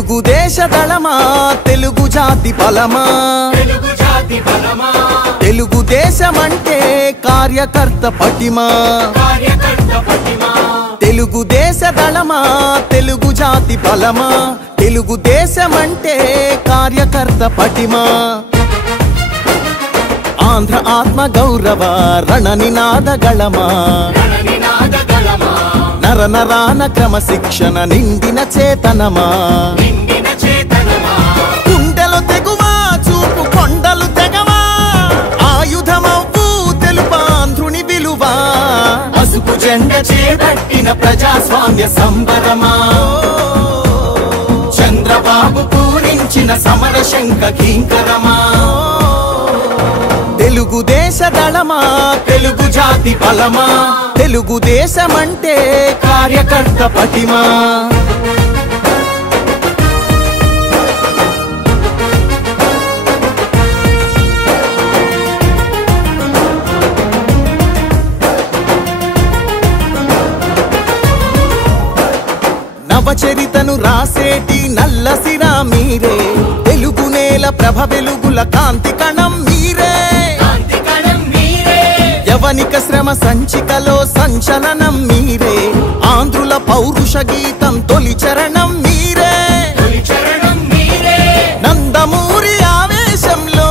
తెలుగుదేశ దళమా తెలుగు జాతి బలమా తెలుగుదేశమంటే కార్యకర్త పటిమా తెలుగుదేశ దళమా తెలుగు జాతి బలమా తెలుగుదేశమంటే కార్యకర్త పటిమా ఆంధ్ర ఆత్మ గౌరవ రణనినాద గళమా నర నరాన క్రమశిక్షణ నిండిన చేతనమా గుండెలు తెగువా చూపు కొండలు తెగవా ఆయుధమవ్వు తెలుపాంధ్రుని విలువా పసుపు జెండ చేపట్టిన ప్రజాస్వామ్య సంబరమా చంద్రబాబు పూరించిన సమర శంఖ కింకరమా తెలుగుదేశ దళమా తెలుగు జాతి బలమా తెలుగుదేశమంటే కార్యకర్త పటిమా నవచరితను రాసేటి నల్లసిరా మీరే తెలుగు నేల ప్రభ వెలుగుల కాంతి కణం మీరే యవనిక శ్రమ సంచికలో సంచలనం మీరే ఆంధ్రుల పౌరుష గీతం తొలి చరణం మీరే నందమూరి ఆవేశంలో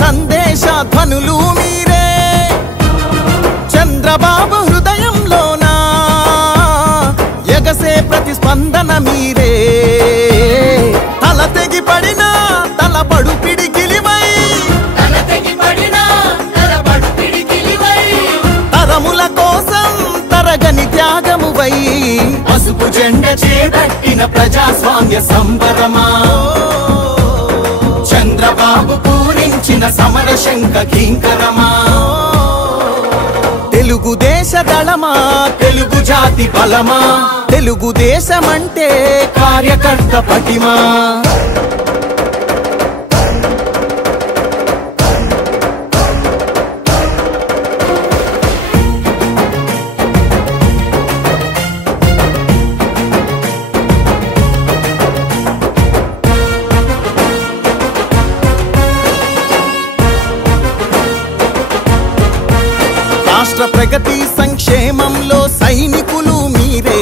సందేశ ధ్వనులు మీరే చంద్రబాబు హృదయంలోనా ఎగసే ప్రతిస్పందన మీరే తల తెగి పడిన తలపడు పిడికిలివై తరముల కోసం తరగని త్యాగమువై పసుపు జెండ చేపట్టిన ప్రజాస్వామ్య సంబరమా చంద్రబాబు పూరించిన సమర శంఖ కింకరమా తెలుగుదేశ దళమా తెలుగు జాతి బలమా తెలుగుదేశమంటే కార్యకర్త పటిమా రాష్ట్ర ప్రగతి సంక్షేమంలో సైనికులు మీరే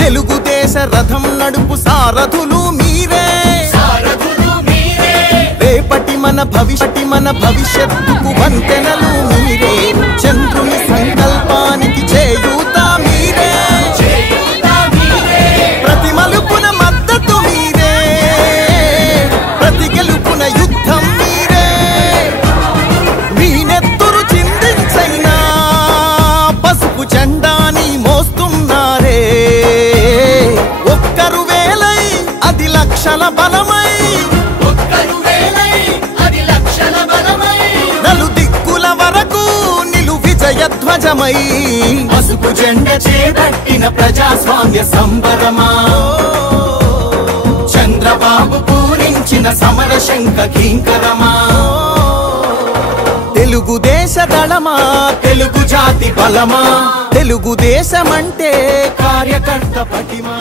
తెలుగుదేశ రథం నడుపు సారథులు మీరే రేపటి మన భవిష్యత్తుకు వంతెనలు మీరే చంద్రుని సంకల్పానికి చేయూత మీరే ప్రతి మలుపున మద్దతు మీరే ప్రతి గెలుపున యుద్ధం మీరే మీ నెత్తురు చిందించైనా పసుపు జెండాని మోస్తున్నారే ఒక్కరు వేలై అది లక్షల బలమై నలుదిక్కుల వరకు నిలు విజయ ధ్వజమై పసుపు జెండ చేపట్టిన ప్రజాస్వామ్య సంబరమా చంద్రబాబు పూరించిన సమర శంఖ కింకరమా తెలుగుదేశ దళమా తెలుగు జాతి బలమా తెలుగుదేశమంటే కార్యకర్త పటిమా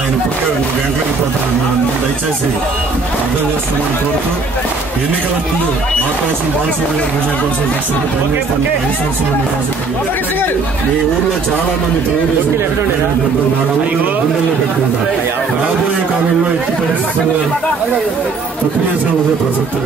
ఆయన పుట్టే 2 గంటలకు పోతారు. దయచేసి అర్థం చేస్తామని కోరుతూ ఎన్నికల ముందు ఆపరేషన్ బాలసుబ్రహ్మణ్యం గారి విజయం కోసం ఈ ఊర్లో చాలా మంది తెలుగుదేశం గుండెల్లో పెట్టుకుంటారు. రాబోయే కాలంలో ఎట్టి పరిస్థితుల్లో తెలుగుదేశం అదే ప్రసక్తి.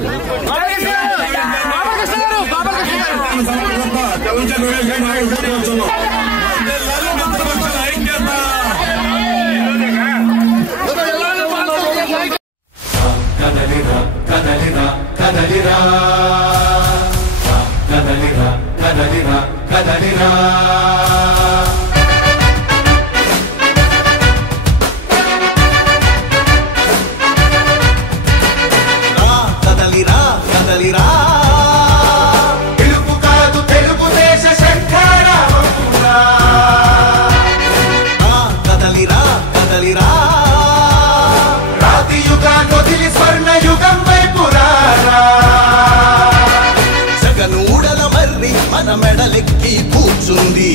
మెడలెక్కి కూర్చుంది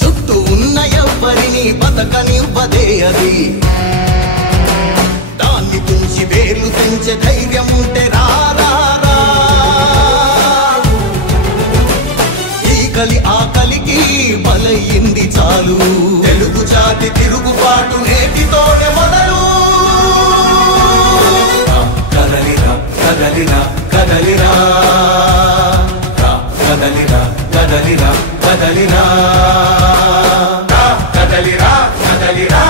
చుట్టూ ఉన్న ఎవ్వరిని బతకనివ్వదే అది. దాన్ని తుంచి వేలు పెంచే ధైర్యం ఉంటే రారా ఈ కలి ఆకలికి బలయింది చాలు. తెలుగు జాతి తిరుగుబాటు నేటితోనే మొదలు. కదలిరా కదలిరా కదలిరా కదలిరా కదలిరా కదలిరా కదలిరా కదలిరా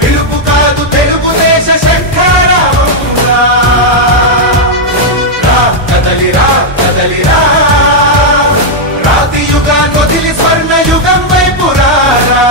పిలుపు కాదు తెలుగుదేశ శంఖారావంగా. కదలిరా కదలిరా రాతి యుగాన్ని వదిలి స్వర్ణ యుగం వైపు రారా.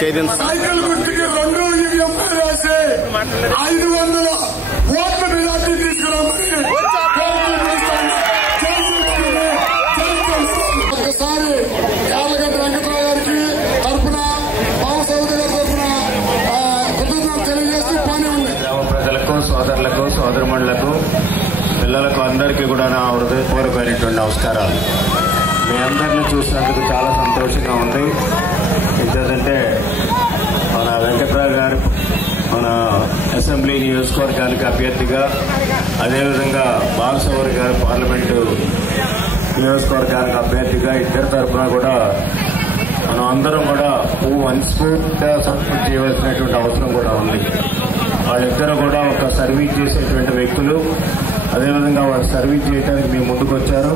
సైకిల్ గుర్తుకి 2 EVM రాసి 500 ఓట్ల మెజార్టీ తీసుకురామని ఒకసారి యార్లగడ్డ వెంకటరావు గారికి తరఫున బాలసౌదరి గారి తరఫున కృతజ్ఞతలు తెలియజేస్తూ పని ఉంది. గ్రామ ప్రజలకు, సోదరులకు, సోదరుమణులకు, పిల్లలకు అందరికీ కూడా నా హృదయపూర్వకమైనటువంటి నమస్కారాలు. మీ అందరినీ చూసినందుకు చాలా సంతోషంగా ఉంది. ఎందుకంటే మన వెంకట్రావు గారు మన అసెంబ్లీ నియోజకవర్గానికి అభ్యర్థిగా, అదేవిధంగా బాలసౌదరి గారు పార్లమెంటు నియోజకవర్గానికి అభ్యర్థిగా ఇద్దరి తరఫున కూడా మనం అందరం కూడా మనస్ఫూర్తిగా సపోర్ట్ చేయవలసినటువంటి అవసరం కూడా ఉంది. వాళ్ళిద్దరూ కూడా ఒక సర్వీస్ చేసేటువంటి వ్యక్తులు. అదేవిధంగా వాళ్ళు సర్వీస్ చేయడానికి మేము ముందుకు వచ్చారు.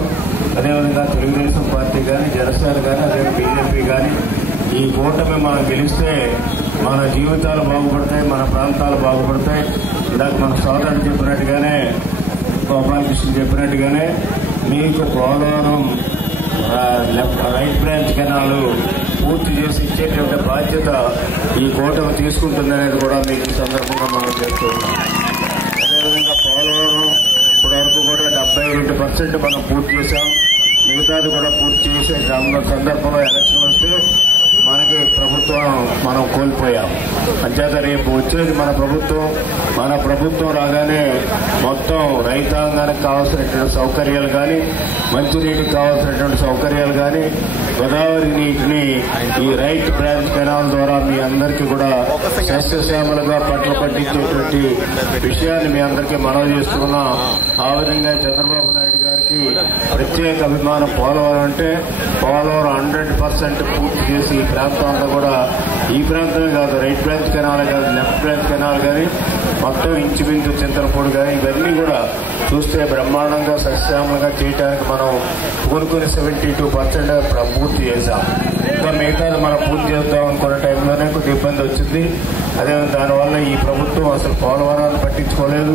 అదేవిధంగా తెలుగుదేశం పార్టీ కానీ, జనసేన కానీ, అదే బీజేపీ కానీ ఈ కూటమి మనం గెలిస్తే మన జీవితాలు బాగుపడతాయి, మన ప్రాంతాలు బాగుపడతాయి. ఇందాక మన సోదరుడు చెప్పినట్టుగానే, గోపాలకృష్ణ చెప్పినట్టుగానే మీకు పోలవరం రైట్ బ్రాంచ్ కెనాలు పూర్తి చేసి ఇచ్చేటువంటి బాధ్యత ఈ కూటమి తీసుకుంటుందనేది కూడా మీకు ఈ సందర్భంగా మనం చెప్తున్నాం. అదేవిధంగా పోలవరం ఇప్పటివరకు కూడా 72% మనం పూర్తి చేశాం. మిగతాది కూడా పూర్తి చేసే సందర్భంలో ఎలక్షన్ వస్తే మనకి ప్రభుత్వం మనం కోల్పోయాం. అంచేత రేపు వచ్చేది మన ప్రభుత్వం రాగానే మొత్తం రైతాంగానికి కావాల్సినటువంటి సౌకర్యాలు కానీ, మంచినీటికి కావాల్సినటువంటి సౌకర్యాలు కానీ, గోదావరి నీటిని ఈ రైట్ బ్రాంచ్ కెనాల్ ద్వారా మీ అందరికీ కూడా సస్యశ్యామలుగా పట్టించేటువంటి విషయాన్ని మీ అందరికీ మనవి చేస్తున్నాం. ఆ విధంగా చంద్రబాబు నాయుడు గారికి ప్రత్యేక అభిమానం. పోలవరం అంటే పోలవరం 100% పూర్తి చేసి ఈ ప్రాంతంలో కూడా, ఈ ప్రాంతమే కాదు రైట్ బ్రాంచ్ కెనాల్ కాదు, లెఫ్ట్ బ్రాంచ్ కెనాల్ కానీ, మొత్తం ఇంచుమించు చింతలపూడి కానీ ఇవన్నీ కూడా చూస్తే బ్రహ్మాండంగా సస్యామలుగా చేయడానికి మనం కోరుకుని 72% పూర్తి చేశాం. ఇంకా మిగతాది మనం పూర్తి చేద్దాం అనుకున్న టైంలోనే కొద్ది ఇబ్బంది వచ్చింది. అదే దానివల్ల ఈ ప్రభుత్వం అసలు పోలవరాన్ని పట్టించుకోలేదు,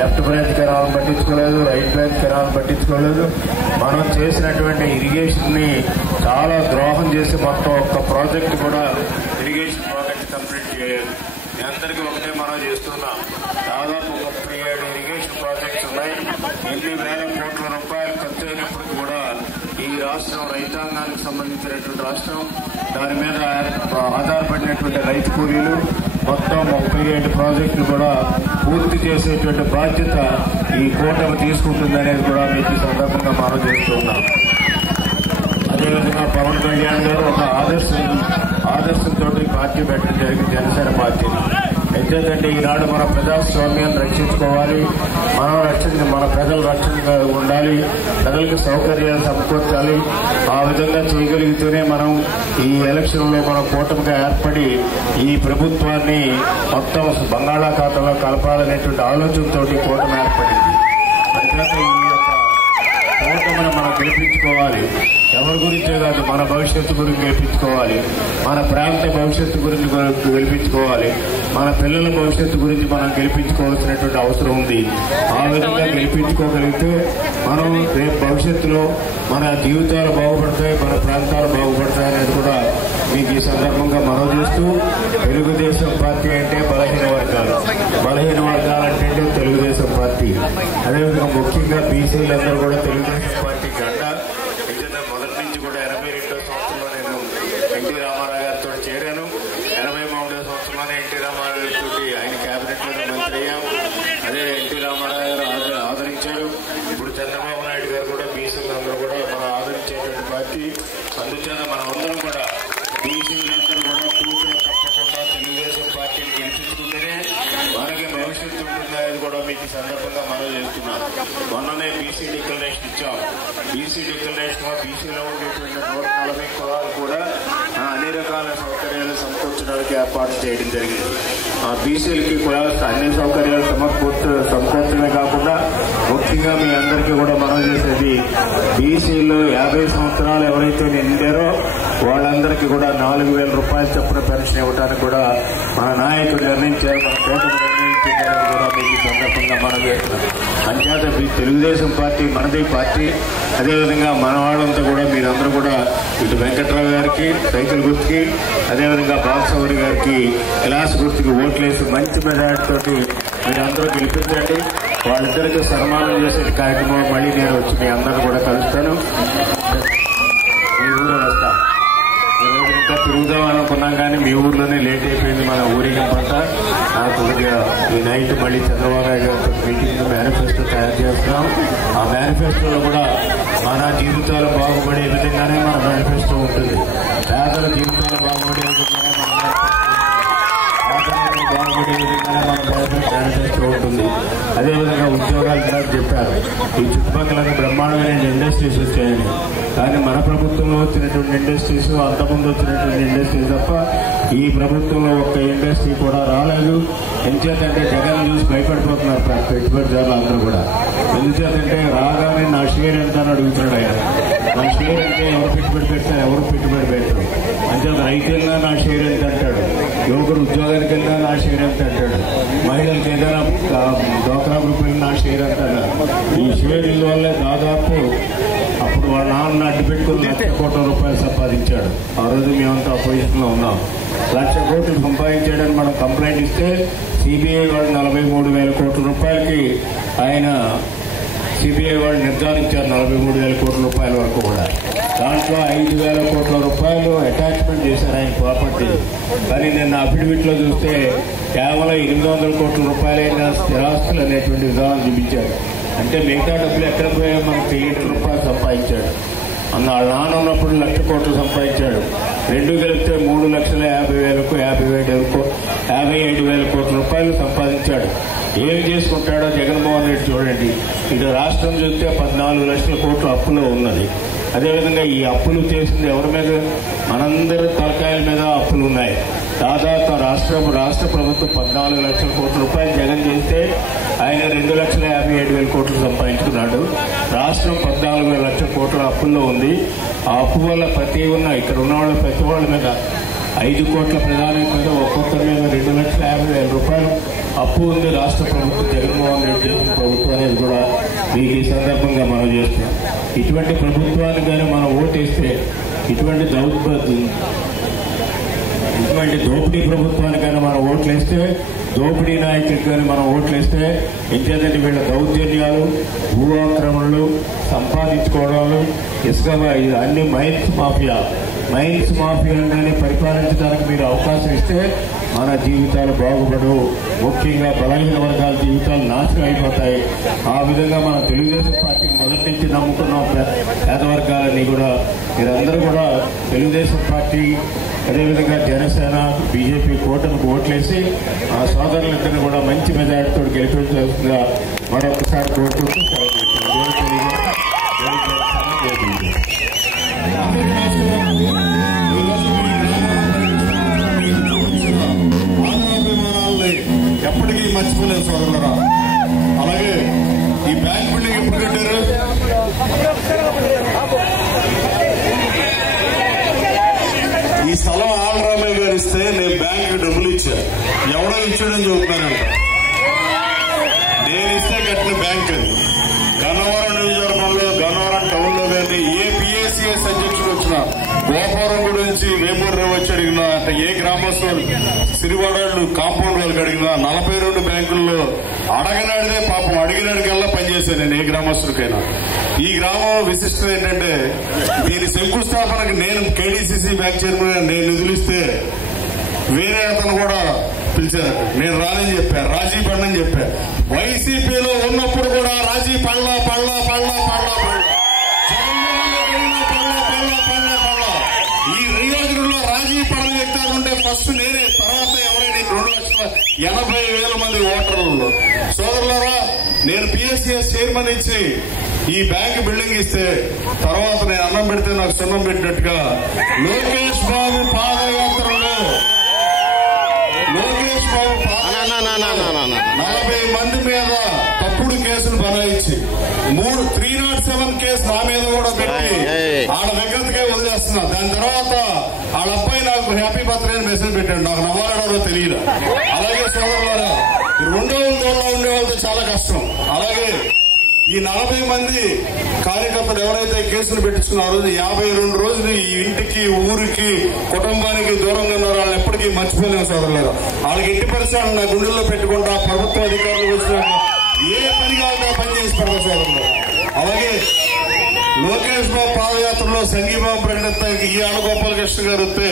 లెఫ్ట్ బ్రాంచ్ కెనాల్ పట్టించుకోలేదు, రైట్ బ్రాంచ్ కెనాల్ పట్టించుకోలేదు. మనం చేసినటువంటి ఇరిగేషన్ ని చాలా ద్రోహం చేసి మొత్తం ఒక్క ప్రాజెక్ట్ కూడా ఇరిగేషన్ ప్రాజెక్ట్ కంప్లీట్ చేయలేదు. మీ అందరికీ ఒకటే మనం చేస్తున్నాం. దాదాపు 37 ఇరిగేషన్ ప్రాజెక్ట్స్ ఉన్నాయి. ఎన్ని వేల కోట్ల రూపాయలు ఖర్చు అయినప్పటికీ కూడా ఈ రాష్ట్రం రైతాంగానికి సంబంధించినటువంటి రాష్ట్రం, దాని మీద ఆధారపడినటువంటి రైతు కూలీలు, మొత్తం 37 ప్రాజెక్టులు కూడా పూర్తి చేసేటువంటి బాధ్యత ఈ కూటమి తీసుకుంటుందనేది కూడా మీకు ఈ సందర్భంగా మనం చేస్తున్నాం. అదేవిధంగా పవన్ కళ్యాణ్ గారు ఒక ఆదర్శంతో పార్టీ పెట్టడం జరిగింది, జనసేన పార్టీ. ఎందుకంటే ఈనాడు మన ప్రజాస్వామ్యాన్ని రక్షించుకోవాలి, మన ప్రజల రక్షణగా ఉండాలి, ప్రజలకు సౌకర్యాలు సమకూర్చాలి. ఆ విధంగా చేయగలిగితేనే మనం ఈ ఎలక్షన్లో మనం కూటమిగా ఏర్పడి ఈ ప్రభుత్వాన్ని మొత్తం బంగాళాఖాతంలో కలపాలనేటువంటి ఆలోచనతో కూటమి ఏర్పడింది. అంతేకాక ఈ యొక్క కూటమిని మనం గెలిపించుకోవాలి. ఎవరి గురించే కాదు, మన భవిష్యత్తు గురించి గెలిపించుకోవాలి, మన ప్రాంత భవిష్యత్తు గురించి గెలిపించుకోవాలి, మన పిల్లల భవిష్యత్తు గురించి మనం గెలిపించుకోవాల్సినటువంటి అవసరం ఉంది. ఆ విధంగా గెలిపించుకోగలిగితే మనం రేపు భవిష్యత్తులో మన జీవితాలు బాగుపడతాయి, మన ప్రాంతాలు బాగుపడతాయి అనేది కూడా మీకు ఈ సందర్భంగా మనం చేస్తూ, తెలుగుదేశం పార్టీ అంటే బలహీన వర్గాలంటే తెలుగుదేశం పార్టీ. అదేవిధంగా ముఖ్యంగా బీసీలందరూ కూడా తెలుగుదేశం పార్టీ గడ్డ. మొదటి నుంచి కూడా 82వ సంవత్సరంలో నేను ఎన్టీ రామారావు గారితో చేరాను. 83వ సంవత్సరంలోనే ఎన్టీ రామారావు గారితో ఆయన కేబినెట్ లో మంత్రి అయ్యాం. అదే ఎన్టీ రామారావు గారు ఆదరించారు. ఇప్పుడు చంద్రబాబు నాయుడు గారు కూడా బీసీలందరూ కూడా మనం ఆదరించేటువంటి పార్టీ. అందుచేత మనం అందరం కూడా బీసీలందరూ కూడా పూర్తిగా తప్పకుండా తెలుగుదేశం పార్టీని గెలిపించుకుంటేనే మనకి భవిష్యత్తు ఉంటుందనేది కూడా మీకు ఈ సందర్భంగా మనం చేస్తున్నాం. మొన్ననే బీసీ డిక్లరేషన్ ఇచ్చాం. బీసీ డిక్లరేషన్ లో బీసీలో ఉండేటువంటి 140 కులాలు కూడా అన్ని రకాల సౌకర్యాలు సమకూర్చడానికి ఏర్పాటు చేయడం జరిగింది. బీసీలకి కూడా అన్ని సౌకర్యాలు సమకూర్చడమే కాకుండా ముఖ్యంగా మీ అందరికీ కూడా మనం చేసేది, బీసీలో 50 సంవత్సరాలు ఎవరైతే నిండారో వాళ్ళందరికీ కూడా 4,000 రూపాయలు చొప్పున పెన్షన్ ఇవ్వడానికి కూడా మన నాయకులు నిర్ణయించారు, మన కూటమి నిర్ణయించారని కూడా మీకు సందర్భంగా మనం చేస్తున్నాం. అంచేత తెలుగుదేశం పార్టీ మనది పార్టీ. అదేవిధంగా మన వాళ్ళంతా కూడా మీరందరూ కూడా ఇటు వెంకట్రావు గారికి సైకిల్ గుర్తుకి, అదేవిధంగా బాలసౌరి గారికి గ్లాస్ గుర్తుకి ఓట్లేసి మంచి మెజారిటీతోటి మీరందరూ గెలిపించండి. వాళ్ళిద్దరికీ సన్మానం చేసే కార్యక్రమం మళ్ళీ నేను వచ్చి మీ అందరూ కూడా కలుస్తాను. మీ ఊరు వస్తా. ఈరోజు ఇంకా తిరుగుదాం అనుకున్నాం కానీ మీ ఊర్లోనే లేట్ అయిపోయింది మన ఊరేగింపంతా. నాకు కొద్దిగా ఈ నైట్ మళ్ళీ చంద్రబాబు నాయుడు గారితో మీటింగ్ మేనిఫెస్టో తయారు చేస్తున్నాం. ఆ మేనిఫెస్టోలో కూడా మన జీవితాలు బాగుపడే విధంగానే మన మేనిఫెస్టో ఉంటుంది. పేదల జీవితాలు బాగుపడే విధంగానే మేనిఫెస్టో ఉంటుంది. అదేవిధంగా ఉద్యోగాలు కూడా చెప్పారు. ఈ చుట్టుపక్కల బ్రహ్మాండమైన ఇండస్ట్రీస్ వచ్చాయని, కానీ మన ప్రభుత్వంలో వచ్చినటువంటి ఇండస్ట్రీస్ అంతకుముందు వచ్చినటువంటి ఇండస్ట్రీస్ తప్ప ఈ ప్రభుత్వంలో ఒక్క ఇండస్ట్రీ కూడా రాలేదు. ఎందుచేతంటే జగన్ చూసి భయపడిపోతున్నారు పెట్టుబడిదారులు అందరూ కూడా. ఎందుచేతంటే రాగానే నా షేర్ ఎంత అని అడుగుతున్నాడు ఆయన. నా షేర్ అంటే ఎవరు పెట్టుబడి పెడతారు, ఎవరు పెట్టుబడి పెట్టరు. అంటే రైతు వెళ్ళినా నా షేర్ ఎంత అంటాడు, యువకుడు ఉద్యోగానికి వెళ్ళినా నా షేర్ ఎంత అంటాడు, మహిళలకు ఏదైనా డోక్రా గ్రూప్ వెళ్ళినా నా షేర్ అంటాడు. ఈ షేర్ల వల్లే దాదాపు అప్పుడు వాళ్ళ నాన్న అడ్డు పెట్టుకుని ₹1,00,00,000 సంపాదించాడు. ఆ రోజు మేమంతా అపోజిషన్ లో ఉన్నాం. ₹1,00,00,000 సంపాదించాడని మనం కంప్లైంట్ ఇస్తే సిబిఐ వాళ్ళు ₹43,000 కోట్లకి ఆయన సిబిఐ వాళ్ళు నిర్ధారించారు. ₹43,000 వరకు కూడా. దాంట్లో ₹5,000 అటాచ్మెంట్ చేశారు ఆయన ప్రాపర్టీ. కానీ నేను అఫిడవిట్ లో చూస్తే కేవలం ₹800 స్థిరాస్తులు అనేటువంటి విధానం చూపించారు. అంటే మిగతా డబ్బులు ఎక్కడ పోయా మనకు ₹1,000 సంపాదించాడు. అన్న వాళ్ళ నాన్న ఉన్నప్పుడు ₹1,00,00,000 సంపాదించాడు. రెండు కలిపితే ₹3,50,000 సంపాదించాడు. ఏమి చేసుకుంటాడో జగన్మోహన్ రెడ్డి చూడండి. ఇటు రాష్ట్రం చూస్తే 14 లక్షల కోట్ల అప్పులో ఉన్నది. అదేవిధంగా ఈ అప్పులు చేసింది ఎవరి మీద? మనందరి తలకాయల మీద అప్పులు ఉన్నాయి. దాదాపు రాష్ట్ర ప్రభుత్వం ₹14 లక్షల కోట్ల జగన్ చేస్తే ఆయన ₹2,57,000 సంపాదించుకున్నాడు. రాష్ట్రం 14 లక్షల కోట్ల అప్పుల్లో ఉంది. ఆ అప్పు వల్ల ఇక్కడ ఉన్న వాళ్ళ ప్రతి వాళ్ళ మీద 5 కోట్ల ప్రధాని మీద ఒక్కొక్కరి మీద ₹2,50,000 అప్పు ఉంది రాష్ట్ర ప్రభుత్వం. జగన్మోహన్ రెడ్డి చేసిన ప్రభుత్వం అనేది కూడా మీకు ఈ సందర్భంగా మనం చేస్తున్నాం. ఇటువంటి ప్రభుత్వానికి కానీ మనం ఓటేస్తే, ఇటువంటి దోపిడీ ప్రభుత్వానికైనా మనం ఓట్లేస్తే, దోపిడీ నాయకులకి కానీ మనం ఓట్లేస్తే, ఇంకేదంటే వీళ్ళ దౌర్జన్యాలు, భూ ఆక్రమణలు, సంపాదించుకోవడాలు, ఇసుక అన్ని మైన్స్ మాఫియాలని పరిపాలించడానికి మీరు అవకాశం ఇస్తే మన జీవితాలు బాగుపడవు. ముఖ్యంగా బలహీన వర్గాల జీవితాలు నాశనం అయిపోతాయి. ఆ విధంగా మన తెలుగుదేశం పార్టీని మొదటి నుంచి నమ్ముకున్న పేద వర్గాలని కూడా మీరందరూ కూడా తెలుగుదేశం పార్టీ, అదేవిధంగా జనసేన, బీజేపీ కూటమికి ఓట్లేసి ఆ సోదరులందరినీ కూడా మంచి మెజారిటీతో గెలిపించాల్సిందిగా మరొకసారి కోరుకుంటూ ఎప్పటికీ మర్చిపోలేదు సోదరులరా. అలాగే ఈ బ్యాంక్ బిల్డింగ్ ఎప్పుడు కట్టారు? ఈ స్థలం ఆలరామయ్య గారు ఇస్తే నేను బ్యాంక్ డబ్బులు ఇచ్చా. ఎవడో ఇచ్చాడని చెబుతున్నానంట. నేను ఇస్తే కట్టిన బ్యాంక్ అది. గన్నవరం నియోజకవర్గంలో, గన్నవరం టౌన్ లో కానీ ఏ పిఎస్సిఎస్ అధ్యక్షుడు వచ్చినా, గోపురం గురించి వేపూర్ రేవు వచ్చి అడిగినా, అంటే ఏ గ్రామస్తులు సిరివాడళ్ళు కాంపౌండ్ వాళ్ళకి అడిగినా, 42 బ్యాంకుల్లో అడగనాడిదే పాపం అడిగినాడికల్లా పనిచేశాను నేను ఏ గ్రామస్తుడికైనా. ఈ గ్రామం విశిష్టత ఏంటంటే, దీని శంకుస్థాపనకు నేను కేడీసీసీ బ్యాంక్ చైర్మన్ నేను నిధులిస్తే వేరే అతను కూడా పిలిచారు. నేను రానని చెప్పాను, రాజీ పడనని చెప్పాను. వైసీపీలో ఉన్నప్పుడు కూడా రాజీ పడలా. ఈ నియోజకవర్గంలో రాజీ పడని వ్యక్తులు ఉంటే ఫస్ట్ నేనే, తర్వాత ఎవరైనా 2,80,000 మంది ఓటర్లలో. సోదరులారా, నేను పిఎస్సిఎస్ చైర్మన్ ఇచ్చి ఈ బ్యాంక్ బిల్డింగ్ ఇస్తే తర్వాత నేను అన్నం పెడితే నాకు సున్నం పెట్టినట్టుగా లోకేష్ బాబు పాదయాత్రలో 40 మంది మీద తప్పుడు కేసులు బనాయించి 307 కేసు నా మీద కూడా పెట్టి ఆడ విగతగా వదిలేస్తున్నా. దాని తర్వాత వాళ్ళ అబ్బాయి నాకు హ్యాపీ బర్త్డే అని మెసేజ్ పెట్టాడు. నాకు నవ్వాడో తెలియదు. అలాగే సోదరులారా, 200 ఉండే వాళ్ళతో చాలా కష్టం. అలాగే ఈ 40 మంది కార్యకర్తలు ఎవరైతే కేసులు పెట్టించుకున్నారో 52 రోజులు ఈ ఇంటికి, ఊరికి, కుటుంబానికి దూరంగా ఉన్నారో వాళ్ళని ఎప్పటికీ మర్చిపోలేము సోదరులారా. వాళ్ళకి ఇంటి పరిసరాలు నా గుండెల్లో పెట్టుకుంటా ప్రభుత్వ అధికారులు వచ్చినాక ఏ పని కావాలో పని చేసి పెడతారు సోదరులు. అలాగే లోకేష్ బాబు పాదయాత్రలో సంఘీభావం ప్రకటించడానికి ఈ ఆళ్ళగోపాలకృష్ణ గారు వస్తే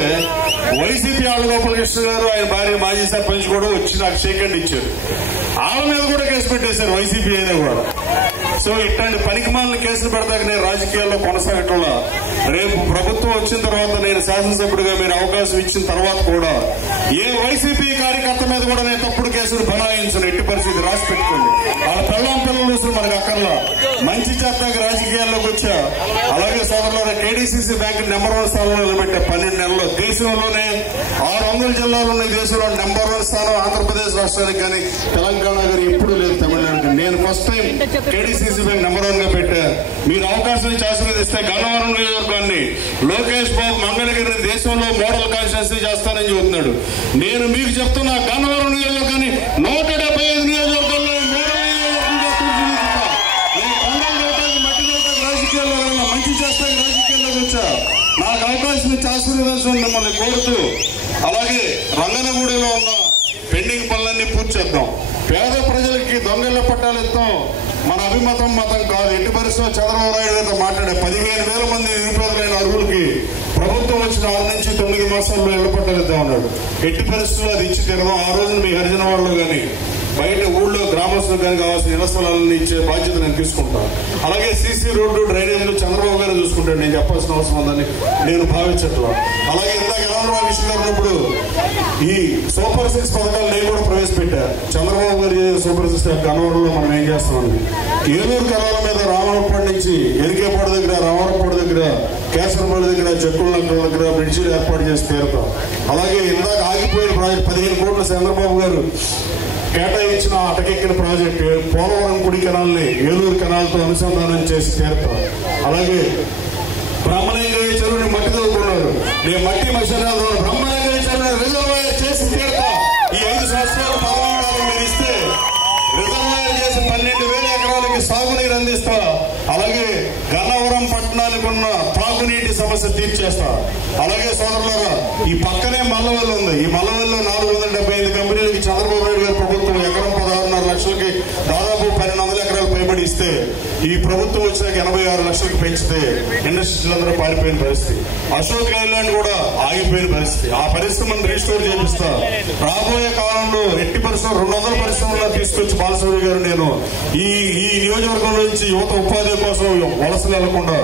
వైసీపీ ఆళ్ళగోపాలకృష్ణ గారు ఆయన భార్య మాజీ సర్పంచ్ కూడా వచ్చి నాకు షేక్ హ్యాండ్ ఇచ్చారు. వాళ్ళ మీద కూడా కేసు పెట్టేశారు వైసీపీ అయినా కూడా. సో ఇట్లాంటి పనికిమాలిన కేసులు పెడతాక నేను రాజకీయాల్లో కొనసాగటంలో రేపు ప్రభుత్వం వచ్చిన తర్వాత నేను శాసనసభ్యుడిగా మీరు అవకాశం ఇచ్చిన తర్వాత కూడా ఏ వైసీపీ కార్యకర్త మీద కూడా నేను తప్పుడు కేసులు బనాయించను. ఎట్టి పరిస్థితి రాసి పెట్టుకోండి. వాళ్ళ పిల్లలు చూసిన మనకు అక్కర్లా. మంచి చేస్తాక రాజకీయాల్లోకి వచ్చా. అలాగే సోదరులారా, కేడీసీసీ బ్యాంక్ నెంబర్ 1 స్థానంలో నిలబెట్టా 12 నెలల్లో. దేశంలోనే 600 జిల్లాలు ఉన్న దేశంలో నెంబర్ 1 స్థానం ఆంధ్రప్రదేశ్ రాష్ట్రానికి కానీ తెలంగాణ కానీ ఎప్పుడూ లేదు, తమిళనాడుకి. నేను first time KDCC bank number 1 గా పెట్టా. మీరు అవకాశం ఇచ్చి ఆశీర్వదిస్తే గన్నవరం నియోజకవర్గాన్ని లోకేష్ బాబు మంగళగిరిని దేశంలో మోడల్ కాన్స్టిట్యూన్సీ చేస్తానని చెబుతున్నాడు. నేను మీకు చెప్తున్నా, గన్నవరం నియోజకవర్గాన్ని 175 నియోజకవర్గాల్లో రాజకీయాల్లో మంచి చేస్తాను. రాజకీయాల్లోకి వచ్చా. నాకు అవకాశం ఇచ్చి ఆశీర్వదించడం మిమ్మల్ని కోరుతూ, అలాగే రంగనగూడెలో ఉన్న పెండింగ్ పనులన్నీ పూర్తి చేద్దాం. పేద ప్రజలకి దొంగల పట్టాలు ఇస్తాం. మన అభిమతం మతం కాదు. ఎట్టి పరిస్థితుల్లో చంద్రబాబు నాయుడు గారితో మాట్లాడే 15,000 మంది నిరుపేదలైన అర్హులకి ప్రభుత్వం వచ్చిన 6 నుంచి 9 మాసాల్లో ఇళ్ల పట్టాలు ఇద్దాం అన్నాడు. ఎట్టి పరిస్థితుల్లో అది ఇచ్చి తిరగడం. ఆ రోజున మీ హరిజన వాళ్ళు కానీ బయట ఊళ్ళో గ్రామస్తులకు కానీ కావాల్సిన ఇళ్ల స్థలాలను ఇచ్చే బాధ్యత నేను తీసుకుంటాను. అలాగే సీసీ రోడ్డు, డ్రైనేజీలు చంద్రబాబు గారు చూసుకుంటాడు. నేను చెప్పాల్సిన అవసరం ఉందని నేను భావించట్లా. అలాగే ఇందాక రామరావు విషయం గారు ఉన్నప్పుడు ఈ సూపర్ 6 పథకాలు నేను కూడా ప్రవేశపెట్టా. చంద్రబాబు గారు సూపర్ 6 గన్నవరంలో మనం ఏం చేస్తామండి. ఏలూరు కళాల మీద రామవరపాడు నుంచి ఎరికేపాడు దగ్గర, రామవరపాడు దగ్గర, కేసరపాడు దగ్గర, చెక్కుల దగ్గర బ్రిడ్జీలు ఏర్పాటు చేసి తీరుతాం. అలాగే ఇందాక ఆగిపోయిన ప్రాజెక్ట్ 15 కోట్ల చంద్రబాబు గారు కేటాయించిన అటకెక్కిన ప్రాజెక్టు పోలవరం కుడి కెనాల్ని ఏలూరు కెనాల్తో అనుసంధానం చేసి తీరుతాం. అలాగే బ్రహ్మలింగయ్య చెరువుని మట్టి తవ్వుకున్నారు. నేను మట్టి మసనాలు బ్రహ్మలింగయ్య చెరువుని రిజర్వాయర్ చేసి తీరుతా. ఈ 5 సంవత్సరాలు పదవాడాలు మీరు ఇస్తే రిజర్వాయర్ చేసి 12,000 ఎకరాలకి సాగునీరు అందిస్తా. అలాగే గన్నవరం పట్టణానికి ఉన్న తాగునీటి సమస్య తీర్చేస్తా. అలాగే సోదరులారా, ఈ పక్కనే మల్లవల్లి ఉంది. ఈ మల్లవల్లిలో 475 కంపెనీలకి చంద్రబాబు నాయుడు గారి ప్రభుత్వం ఎకరం 16.5 లక్షలకి దాదాపు 1200 ఎకరాలు పైబడి ఇస్తే ఈ ప్రభుత్వం వచ్చినాక 86 లక్షలకు పెంచితే ఇండస్ట్రీలందరూ పారిపోయిన పరిస్థితి. అశోక్ లైలాండ్ కూడా ఆగిపోయిన పరిస్థితి. ఆ పరిశ్రమను రీస్టోర్ చేపిస్తా. రాబోయే కాలంలో ఎట్టి పరిశ్రమ 200 పరిశ్రమల్లో తీసుకొచ్చి బాలసూరి గారు నేను ఈ నియోజకవర్గం నుంచి యువత ఉపాధి కోసం వలస వెళ్లకుండా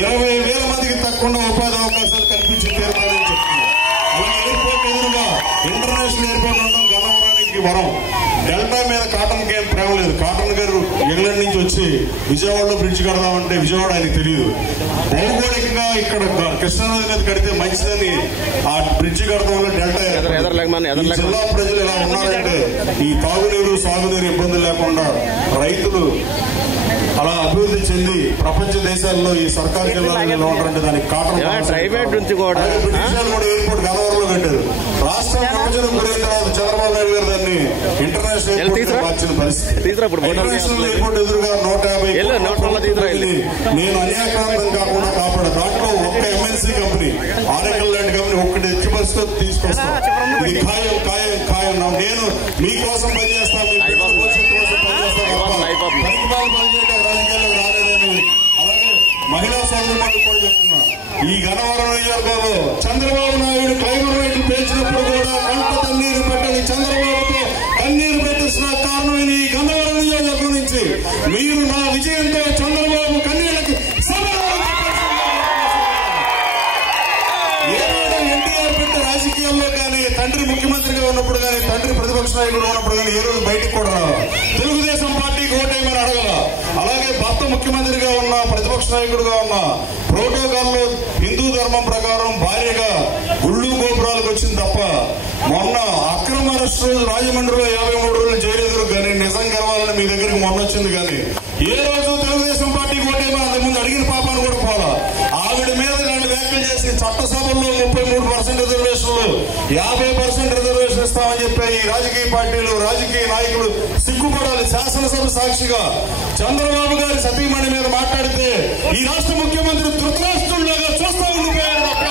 20,000 మందికి తక్కువ ఉపాధి అవకాశాలు కల్పించి తీరుతారని చెప్తున్నారు. అలాగే ఎయిర్పోర్ట్ ఎదురుగా ఇంటర్నేషనల్ ఎయిర్పోర్ట్ ఉండడం గన్నవరానికి వరం. డెల్టా మీద కాటన్ కి ఏం ప్రేమ లేదు. కాటన్ గారు ఇంగ్లాండ్ నుంచి వచ్చి విజయవాడలో బ్రిడ్జ్ కడదామంటే విజయవాడ ఆయనకు తెలియదు. భౌగోళికంగా ఇక్కడ కృష్ణానది మీద కడితే మంచిదని ఆ బ్రిడ్జ్ కడతాం వల్ల డెల్టా జిల్లా ప్రజలు ఎలా ఉన్నారంటే ఈ తాగునీరు, సాగునీరు ఇబ్బందులు లేకుండా రైతులు అలా అభివృద్ధి చెంది ప్రపంచ దేశాల్లో ఈ సర్కారు జిల్లాలో ఉంటారంటే దానికి కాటన్ బ్రిటిష్ కూడా ఎయిర్పోర్ట్ గన్నవరంలో కట్టారు. రాష్ట్రం విభజన గురైన తర్వాత చంద్రబాబు నాయుడు గారు దాన్ని ఇంటర్నేషనల్ ఎయిర్పోర్ట్ మార్చిన పరిస్థితి. ఇంటర్నేషనల్ ఎయిర్పోర్ట్ ఎదురుగా 150 నేను అన్యాక్రాంతం కాకుండా కాపాడ. దాంట్లో ఒక్క ఎంఎన్సీ కంపెనీ, ఆరెకల్ లాంటి కంపెనీ ఒక్కటి ఎత్తి పరిస్థితి తీసుకొస్తాను. ఇది ఖాయం ఖాయం ఖాయం. నేను మీకోసం పనిచేస్తాను, మీ పిల్లల భవిష్యత్తు కోసం పనిచేస్తాను. రాజకీయాల్లో రాలేదని అలాగే మహిళా సోదరులకు కూడా చెప్తున్నా. ఈ గన్నవరం నియోజకవర్గంలో చంద్రబాబు నాయుడు క్లైమర్ రేట్లు పెంచినప్పుడు కూడా కంట కన్నీరు పెట్టని చంద్రబాబుతో కన్నీరు పెట్టిన కారణమైన ఈ గన్నవరం నియోజకవర్గం నుంచి మీరు నా విజయంతో చంద్రబాబు కన్నీళ్ళకి ఎన్టీఆర్ పెట్టే రాజకీయాల్లో కానీ తండ్రి ముఖ్యమంత్రిగా ఉన్నప్పుడు కానీ తండ్రి ప్రతిపక్ష నాయకుడు ఉన్నప్పుడు కానీ ఏ రోజు బయటికి కూడా రావాలి. తెలుగుదేశం పార్టీకి ఓటేమని అడగల. అలాగే భర్త ముఖ్యమంత్రిగా ఉన్న ప్రతిపక్ష నాయకుడుగా ఉన్న ప్రోటోకాల్లో హిందూ ధర్మం ప్రకారం భార్యగా గుళ్ళు గోపురాలకు వచ్చింది తప్ప మొన్న అక్రమ అరెస్ట్ రోజు రాజమండ్రిలో 53 రోజులు జైలు ఎదురు కానీ నిజం గెలవాలని మీ దగ్గరికి మొన్న వచ్చింది. కానీ ఏ రోజు తెలుగుదేశం పార్టీకి ఓటేమని అంతకుముందు అడిగిన పాపాన్ని కూడా పోలా. ఆవిడ మీద ఇలాంటి వ్యాఖ్యలు చేసి చట్టసభల్లో 33% రిజర్వేషన్లు 50% రిజర్వేషన్ ఇస్తామని చెప్పే ఈ రాజకీయ పార్టీలు, రాజకీయ నాయకులు సిగ్గుపడాలి. శాసనసభ సాక్షిగా చంద్రబాబు గారి సతీమణి మీద మాట్లాడితే ఈ రాష్ట్ర ముఖ్యమంత్రి ధృతరాష్ట్రుల్లాగా చూస్తా ఉండిపోయాడు తప్ప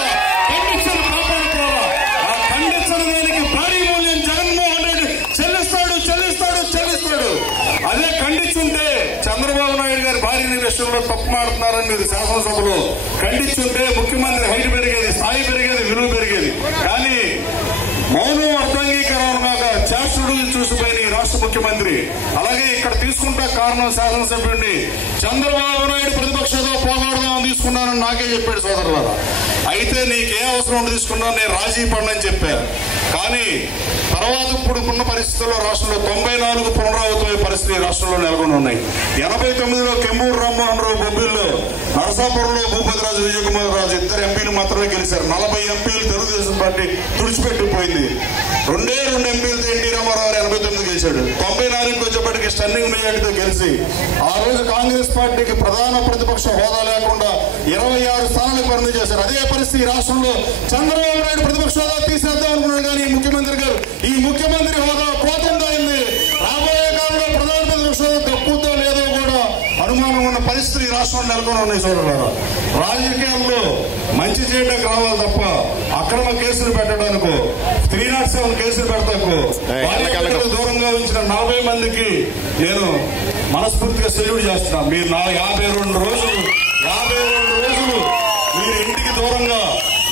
ఖండించిన కాపాడుకోవాలా. ఆ ఖండించిన దానికి భారీ మూల్యం జగన్మోహన్ రెడ్డి చెల్లిస్తాడు. అదే ఖండించుంటే చంద్రబాబు నాయుడు గారి భార్య విషయంలో తప్పు మాడుతున్నారని మీరు శాసనసభలో ఖండించుంటే ముఖ్యమంత్రి హైట్ పెరిగేది, స్థాయి పెరిగేది, విలువ పెరిగేది. కానీ మౌనం అర్థంగీకరణ కాక చేస్తుడు చూసిపోయిన ఈ రాష్ట్ర ముఖ్యమంత్రి అలాగే ఇక్కడ తీసుకుంటా కారణం శాసనసభ్యుడిని చంద్రబాబు నాయుడు ప్రతిపక్షంతో పోరాడదామని తీసుకున్నానని నాకే చెప్పాడు సోదరులారా. అయితే నీకే అవసరం ఉండి తీసుకున్నాను, నేను రాజీ పడనని చెప్పాను. కానీ తర్వాత ఇప్పుడున్న పరిస్థితుల్లో రాష్ట్రంలో 94 పునరావృతమయ్యే పరిస్థితి రాష్ట్రంలో నెలకొని ఉన్నాయి. 89లో కెంబూరు రామ్మోహన్ రావు బొబ్బిల్లో, నరసాపురంలో భూపతిరాజు విజయకుమార్ రాజు ఇద్దరు ఎంపీలు మాత్రమే గెలిచారు. 40 ఎంపీలు తెలుగుదేశం పార్టీ తుడిచిపెట్టిపోయింది. 2 ఎంపీలతో ఎన్టీ రామారావు 89 గెలిచాడు. 94కి వచ్చేప్పటికి స్టన్నింగ్ మెజార్టీతో గెలిచి ఆ రోజు కాంగ్రెస్ పార్టీకి ప్రధాన ప్రతిపక్ష హోదా లేకుండా 26 స్థానాలకు పరిమితి చేశారు. అదే పరిస్థితి రాష్ట్రంలో చంద్రబాబు నాయుడు ప్రతిపక్ష హోదా తీసేద్దాం అనుకున్నాడు. కానీ ముఖ్యమంత్రి గారు ఈ ముఖ్యమంత్రి హోదా పోతుందా అయింది. రాబోయే కాలంలో ప్రధాన ప్రతిపక్ష హోదా దక్కుద్దో లేదో కూడా అనుమానం ఉన్న పరిస్థితి రాష్ట్రంలో నెలకొని ఉన్నాయి. సోదరులారా, రాజకీయాల్లో మంచి చేయడానికి రావాలి తప్ప అక్రమ కేసులు పెట్టడానికో 307 కేసులు పెడతాకు దూరంగా ఉంచిన 40 మందికి నేను మనస్ఫూర్తిగా సెల్యూట్ చేస్తున్నా. మీరు 52 రోజులు మీరు ఇంటికి దూరంగా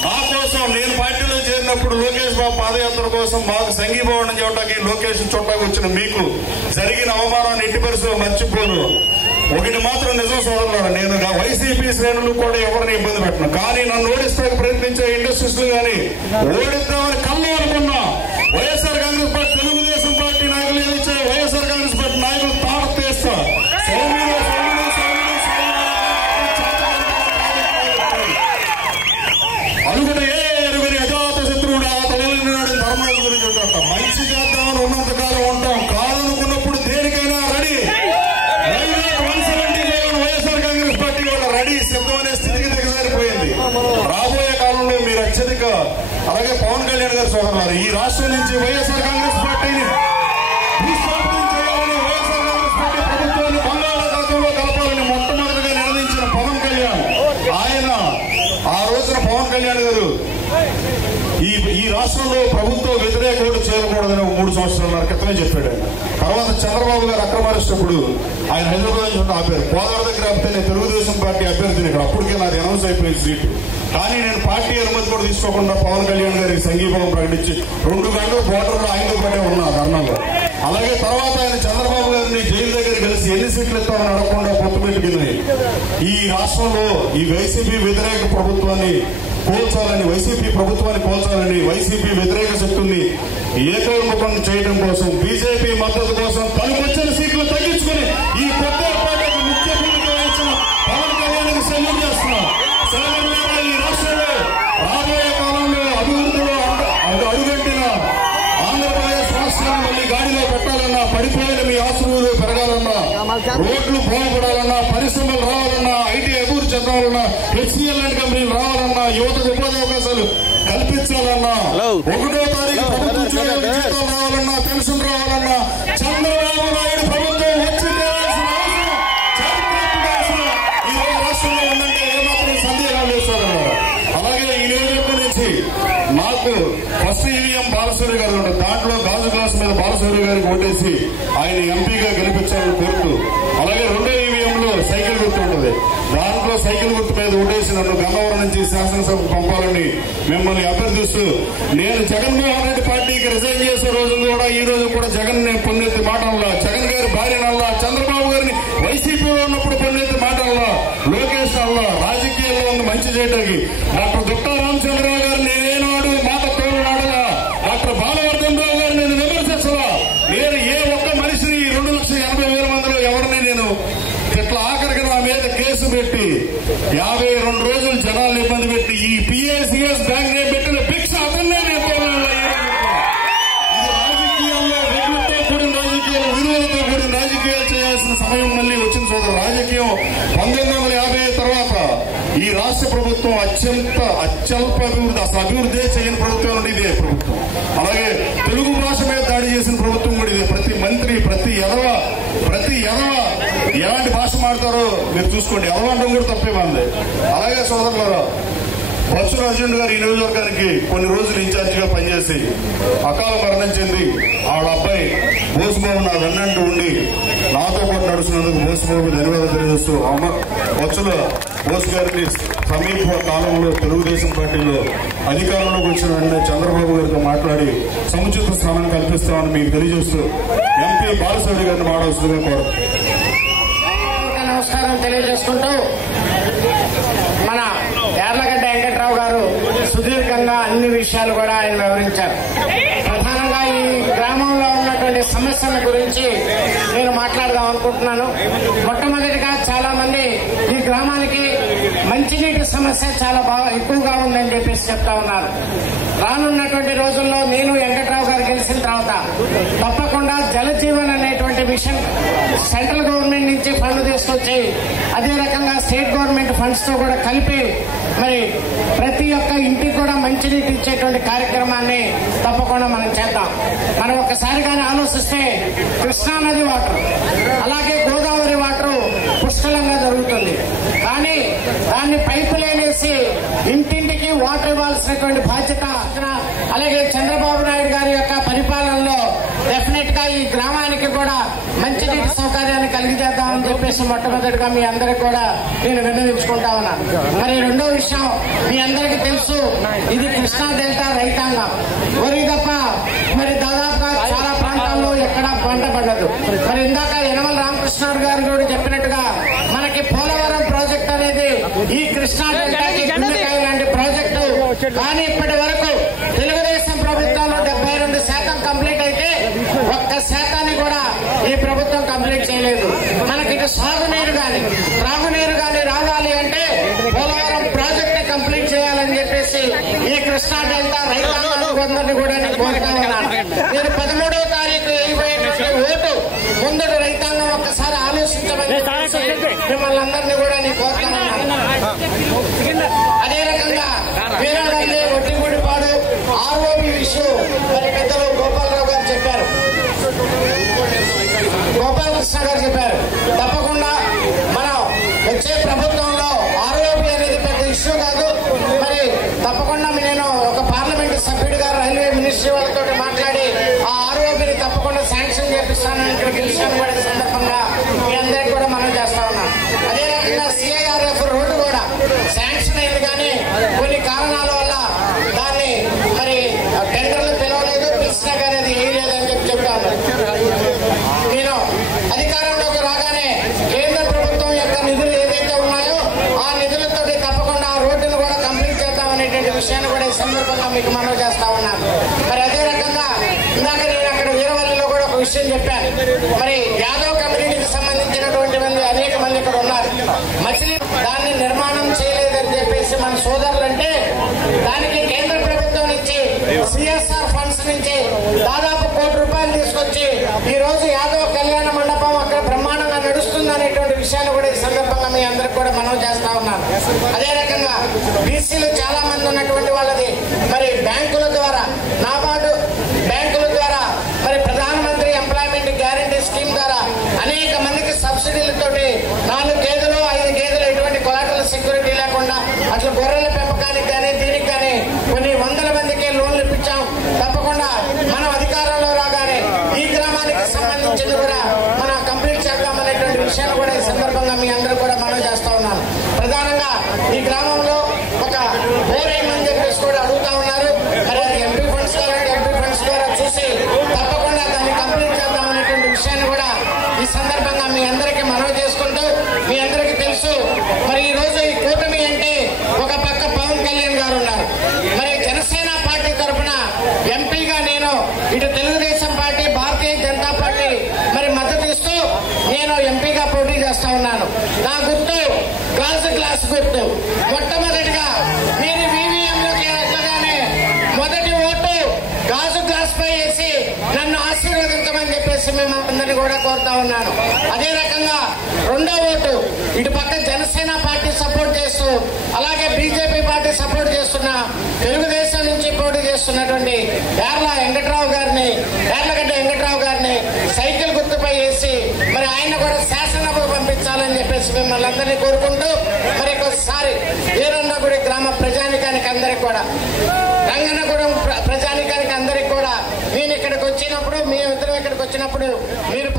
మా కోసం, నేను పార్టీలో చేరినప్పుడు లోకేష్ బాబు పాదయాత్ర కోసం మాకు సంఘీభావనం చేయడానికి లోకేష్ చుట్టాకు వచ్చిన మీకు జరిగిన అవమానాన్ని ఎట్టి పరిస్థితుల్లో మర్చిపోను. ఒకటి మాత్రం నిజం సోదరులారా, నేను వైసీపీ శ్రేణులు కూడా ఎవరిని ఇబ్బంది పెట్టను. కానీ నన్ను ఓడిస్తానికి ప్రయత్నించే ఇండస్ట్రీస్ గానీ ఓడిద్దామని కళ్ళు అనుకున్నా వైఎస్ఆర్ కాంగ్రెస్ పార్టీ, తెలుగుదేశం పార్టీ నాయకులు ఏదిచ్చే వైఎస్ఆర్ కాంగ్రెస్ పార్టీ నాయకులు తాడతేస్తా అనుకుంటే ఎరుగని అజాత శత్రువుడు ఆ తొలగినాడని ధర్మాల గురించి ఉంటాం. మంచి చేద్దామని ఉన్నంతకాలం ఉంటాం. కాదనుకున్నప్పుడు దేనికైనా రెడీ. వైఎస్ఆర్ కాంగ్రెస్ పార్టీ కూడా రెడీ, సిద్ధం అనే స్థితికి దిగజారిపోయింది. రాబోయే కాలంలో మీరు అత్యధిక అలాగే పవన్ కళ్యాణ్ గారు సోదరులారు ఈ రాష్ట్రం నుంచి వైఎస్ఆర్ కాంగ్రెస్ పార్టీని భూస్థాపితం చేయాలని, వైఎస్ఆర్ కాంగ్రెస్ పార్టీ ప్రభుత్వాన్ని బంగాళాఖాతంలో కలపాలని మొట్టమొదటిగా నిర్ణయించిన పవన్ కళ్యాణ్, ఆయన ఆ రోజున పవన్ కళ్యాణ్ గారు ఈ రాష్ట్రంలో ప్రభుత్వ వ్యతిరేక ఓటు చేయకూడదని 3 సంవత్సరాల క్రితమే చెప్పాడు. తర్వాత చంద్రబాబు గారు అక్రమారిస్తప్పుడు ఆయన హైదరాబాద్ నుంచి ఆపారు. పోదాల దగ్గర ఆపితే నేను తెలుగుదేశం పార్టీ అభ్యర్థిని ఇక్కడ, అప్పటికే నాది అనౌన్స్ అయిపోయింది సీటు. కానీ నేను పార్టీ అనుమతి కూడా తీసుకోకుండా పవన్ కళ్యాణ్ గారికి సంఘీభావం ప్రకటించి 2 గంటలు బోర్డర్లో ఆయనతో పాటే ఉన్నా ధర్నాలో. అలాగే తర్వాత ఆయన చంద్రబాబు గారిని జైలు దగ్గర కలిసి ఎన్ని సీట్లు ఇస్తామని అడగకుండా పొత్తు పెట్టుకుంది. ఈ రాష్ట్రంలో ఈ వైసీపీ వ్యతిరేక ప్రభుత్వాన్ని కోల్చాలని, వైసీపీ వ్యతిరేక శక్తుల్ని ఏకోన్ముఖం చేయడం కోసం, బీజేపీ మద్దతు కోసం తనకు వచ్చిన సీట్లు తగ్గించుకుని ఈ కొత్త పార్టీకి ముఖ్య భూమిక వహించిన పవన్ కళ్యాణ్కి సెల్యూట్ చేస్తున్నాం. ఈ రాష్ట్రంలో రాబోయే కాలంలో అభివృద్ధిలో అడుగంటిన ఆంధ్రప్రదేశ్ రాష్ట్రాన్ని మళ్ళీ గాడిలో పెట్టాలన్నా, పడిపోయిన మీ ఆస్తులు పెరగాలన్నా, రోడ్లు బాగుపడాలన్నా, పరిశ్రమలు రావాలన్నా, ఐటీ అభివృద్ధి చెందాలన్నా, హెచ్సిఎల్ లాంటి కంపెనీలు రావాలన్నా, యువతకు ఉపాధి అవకాశాలు కల్పించాలన్నా, 1వ తారీఖు ప్రభుత్వ ఉద్యోగాలు జీతాలు రావాలన్నా, పెన్షన్ రావాలన్నా చంద్రబాబు నాయుడు ప్రభుత్వం వచ్చి ఈ రాష్ట్రంలో ఉందంటే ఏమాత్రం సందేహాలు వేస్తారు. అలాగే ఈ నియోజకవర్గం నుంచి నాకు ఫస్ట్ ఈవీఎం బాలసూరి గారు ఉంటారు. దాంట్లో గాజు గ్లాస్ మీద బాలసూరి గారికి ఓటేసి ఆయన ఎంపీగా గెలిపించాలని కోరుతూ, అలాగే 2వ ఈవీఎంలో సైకిల్ గుర్తు ఉంటుంది. దాంట్లో సైకిల్ గుర్తు మీద ఓటేసి నన్ను గన్నవరం నుంచి శాసనసభకు పంపాలని మిమ్మల్ని అభ్యర్థిస్తూ, నేను జగన్మోహన్ రెడ్డి పార్టీకి రిజైన్ చేసే రోజు కూడా ఈ రోజు కూడా జగన్ పొందెత్తి మాటల్లా, జగన్ గారి భార్యనల్లా, చంద్రబాబు గారిని వైసీపీలో ఉన్నప్పుడు పొందెత్తి మాటల్లా, లోకేష్ అల్లా రాజకీయాల్లో ఉంది మంచి చేయడానికి డాక్టర్ దుట్టా రామచంద్రరావు గారు నేనేనాడు మాట తోడునాడలా, డాక్టర్ బాలవర్ధన్ రావు గారు నేను విమర్శించలా. నేను ఏ ఒక్క మనిషిని 2,80,000 మందిలో ఎవరిని నేను ఇట్లా ఆఖరికి నా మీద కేసు పెట్టి 52 రోజులు జనాలను ఇబ్బంది పెట్టి ఈ పిఏసిఎస్ బ్యాంక్ నేను పెట్టిన భిక్ష అతన్నే నేను రాజకీయాల్లో వెలుగుతో కూడిన రాజకీయాలు, విలువలతో కూడిన రాజకీయాలు చేయాల్సిన సమయం మళ్ళీ వచ్చింది సోదరు. రాజకీయం 1950 తర్వాత ఈ రాష్ట్ర ప్రభుత్వం అత్యల్ప అభివృద్ధి, అసలు అభివృద్ధి చేయని ప్రభుత్వం నుండి ఇదే ప్రభుత్వం. అలాగే తెలుగు భాష మీద దాడి చేసిన ప్రభుత్వం కూడా ఇదే. ప్రతి మంత్రి, ప్రతి ఎదవ ఎలాంటి భాష మాడతారో మీరు చూసుకోండి. ఎదవ అనడం కూడా తప్పే మంది. అలాగే సోదరులారా, బొత్స రాజేంద్ర గారు ఈ నియోజకవర్గానికి కొన్ని రోజులు ఇన్ఛార్జిగా పనిచేసి అకాల మరణం చెంది ఆవిడ అబ్బాయి బోసుబాబు నా వెన్నంటూ ఉండి నాతో పాటు నడుస్తున్నందుకు బోసుబాబు ధన్యవాదాలు తెలియజేస్తూ బొత్సల బోస్ గారిని సమీప కాలంలో తెలుగుదేశం పార్టీలో అధికారంలోకి వచ్చిన వెంటనే చంద్రబాబు గారితో మాట్లాడి సముచిత స్థానం కల్పిస్తామని మీకు తెలియజేస్తూ ఎంపీ బాలశౌరి గారిని మాట్లాడుతుందిగా కోరు. నమస్కారం తెలియజేసుకుంటూ మన యార్లగడ్డ వెంకట్రావు గారు సుదీర్ఘంగా అన్ని విషయాలు కూడా ఆయన వివరించారు. ప్రధానంగా ఈ గ్రామంలో ఉన్నటువంటి సమస్యల గురించి నేను మాట్లాడదాం అనుకుంటున్నాను. మొట్టమొదటిగా చాలా మంది ఈ గ్రామానికి మంచినీటి సమస్య చాలా ఎక్కువగా ఉందని చెప్పేసి చెప్తా ఉన్నారు. రానున్నటువంటి రోజుల్లో నేను వెంకట్రావు గారు గెలిచిన తర్వాత తప్పకుండా జలజీవన్ అనేటువంటి మిషన్ సెంట్రల్ గవర్నమెంట్ నుంచి ఫండ్ తీసుకొచ్చి అదే రకంగా స్టేట్ గవర్నమెంట్ ఫండ్స్ తో కూడా కలిపి మరి ప్రతి ఒక్క ఇంటికి కూడా మంచినీటి ఇచ్చేటువంటి కార్యక్రమాన్ని తప్పకుండా మనం చేద్దాం. మనం ఒక్కసారిగానే ఆలోచిస్తే కృష్ణానది వాటర్ అలాగే గోదావరి వాటర్ పుష్కలంగా జరుగుతుంది. కానీ దాన్ని పైపు లేనేసి ఇంటింటికి వాటర్ ఇవ్వాల్సినటువంటి బాధ్యత అలాగే చంద్రబాబు నాయుడు గారి యొక్క పరిపాలనలో డెఫినెట్ గా ఈ గ్రామానికి కూడా మంచినీటి సౌకర్యాన్ని కలిగజేద్దామని చెప్పేసి మొట్టమొదటిగా మీ అందరికి కూడా నేను విన్నవించుకుంటా ఉన్నాను. మరి రెండో విషయం మీ అందరికీ తెలుసు, ఇది కృష్ణా డెల్టా రైతాంగం వరి తప్ప మరి దాదాపుగా చాలా ప్రాంతాల్లో ఎక్కడా పంట పడదు. మరి ఇందాక యనమల రామకృష్ణ గారు కూడా చెప్పినట్టుగా మనకి పోలవరం ప్రాజెక్ట్ అనేది ఈ కృష్ణా డెల్టాకి గుండెకాయ లాంటి ప్రాజెక్టు. కానీ ఇప్పటి వరకు తెలుగుదేశం ప్రభుత్వంలో 72% కంప్లీట్ అయితే 1% కూడా ఈ ప్రభుత్వం కంప్లీట్ చేయలేదు. మనకి సాగునీరు గాని త్రాగునీరు గాని రావాలి అంటే పోలవరం ప్రాజెక్ట్ కంప్లీట్ చేయాలని చెప్పేసి ఈ కృష్ణా డెల్టా రైతాంగాన్ని కూడా నేను కోరుతా ఉన్నాను. నేను 13వ తారీఖు వేయబోయేటువంటి ఓటు ముందడు రైతాంగం ఒక్కసారి ఆలోచించమని మిమ్మల్ని అందరినీ కూడా నేను కోరుతా ఉన్నాను. అదే రకంగా వీరాడల్లి ఒట్టిగుడిపాడు ఆర్ఓబి ఇష్యూ మరి పెద్దలు గోపాలరావు గారు చెప్పారు, గోపాలకృష్ణ గారు చెప్పారు. తప్పకుండా మనం వచ్చే ప్రభుత్వంలో ఆర్ఓబి అనేది పెద్ద ఇష్యూ కాదు. మరి తప్పకుండా నేను ఒక పార్లమెంట్ సభ్యుడిగా రైల్వే మినిస్ట్రీ వాళ్ళతో మాట్లాడి ఆ ఆర్ఓబిని తప్పకుండా శాంక్షన్ చేపిస్తానని ఇక్కడ గెలిచాను కూడా సందర్భంగా మీ అందరికీ కూడా మనం చేస్తా ఉన్నాం. అదే రకంగా సిఐఆర్ఎఫ్ రోడ్డు కూడా శాంక్షన్ అయింది, కానీ కొన్ని కారణాల వల్ల దాన్ని మరి టెండర్లు పిలవలేదు, పిలిచినా కానీ అది వేయలేదని చెప్తాను. నేను అధికారంలోకి రాగానే కేంద్ర ప్రభుత్వం యొక్క నిధులు ఏదైతే ఉన్నాయో ఆ నిధులతో తప్పకుండా ఆ రోడ్డును కూడా కంప్లీట్ చేద్దామనేటువంటి విషయాన్ని కూడా ఈ సందర్భంగా మీకు మనవి చేస్తా ఉన్నాను. మరి అదే రకంగా ఇందాక నేను అక్కడ వీరవల్లిలో కూడా ఒక విషయం చెప్పాను. మరి యాదవ్ కమ్యూనిటీకి సంబంధించినటువంటి మంది అనేక మంది ఇక్కడ ఉన్నారు. మచిలీ దాన్ని నిర్మాణం చేయలేదని చెప్పేసి మన సోదరులంటే దానికి కేంద్ర ప్రభుత్వం నుంచి సిఎస్ఆర్ ఫండ్స్ నుంచి దాదాపు ₹1,00,00,000 తీసుకొచ్చి ఈ రోజు యాదవ్ కళ్యాణ మండపం అక్కడ బ్రహ్మాండంగా నడుస్తుంది అనేటువంటి విషయాన్ని కూడా ఈ సందర్భంగా మీ అందరికి కూడా మనవి చేస్తా ఉన్నాను. అదే రకంగా బీసీలు చాలా మంది ఉన్నటువంటి వాళ్ళది మరి బ్యాంకుల ద్వారా నాబార్డు బ్యాంకుల ద్వారా మరి ప్రధానమంత్రి ఎంప్లాయ్మెంట్ గ్యారంటీ స్కీమ్ ద్వారా అనేక మందికి సబ్సిడీలతోటి 4 గేదెలు 5 గేదెలు ఎటువంటి కొలాటరల్ సెక్యూరిటీ లేకుండా అట్లా గొర్రెల పెంపకానికి కానీ దీనికి కానీ కొన్ని వందల మందికి లోన్లు ఇప్పించాం. తప్పకుండా మనం అధికారంలో రాగానే ఈ గ్రామానికి సంబంధించింది కూడా మనం కంప్లీట్ చేద్దామనేటువంటి విషయాన్ని కూడా ఈ సందర్భంగా మీ అందరూ కూడా మనం చేస్తా ఉన్నాను. ప్రధానంగా ఈ గ్రామంలో ఒక బోరేమని చెప్పేసి కూడా అడుగుతా ఉన్నారు. మరి అది ఎంపీ ఫండ్స్ ద్వారా చూసి తప్పకుండా దాన్ని కంప్లీట్ చేద్దామనేటువంటి విషయాన్ని కూడా ఈ సందర్భంగా మీ అందరికీ మనవి చేసుకుంటూ, మీ అందరికీ తెలుసు మరి ఈ రోజు ఈ కూటమి అంటే ఒక పక్క పవన్ కళ్యాణ్ గారు ఉన్నారు. మరి జనసేన పార్టీ తరఫున ఎంపీగా నేను ఇటు తెలుగుదేశం పార్టీ భారతీయ జనతా పార్టీ మరి మద్దతు ఇస్తూ నేను ఎంపీగా పోటీ చేస్తా ఉన్నాను. నా గుర్తు గ్లాస్ గుర్తు. మొట్టమొదటిగా మీరు ఈవీఎంలోకి వెళ్ళగానే మొదటి ఓటు గాజు గ్లాస్ పై వేసి నన్ను ఆశీర్వదించమని చెప్పేసి మేము అందరినీ కూడా కోరుతా ఉన్నాను. అదే రకంగా రెండో ఓటు ఇటు పక్క జనసేన పార్టీ సపోర్ట్ చేస్తూ అలాగే బీజేపీ పార్టీ సపోర్ట్ చేస్తున్న తెలుగుదేశం నుంచి పోటీ చేస్తున్నటువంటి యార్లగడ్డ వెంకట్రావు గారిని సైకిల్ గుర్తుపై వేసి మరి ఆయన కూడా శాసనసభకు పంపించాలని చెప్పేసి మిమ్మల్ని అందరినీ కోరుకుంటూ మరి ఒకసారి వీరన్నగుడి గ్రామ ప్రజానికానికి అందరికి కూడా రంగన్నగూడెం ప్రజానికానికి అందరికి కూడా నేను ఇక్కడికి వచ్చినప్పుడు మీ ఇద్దరం ఇక్కడికి వచ్చినప్పుడు మీరు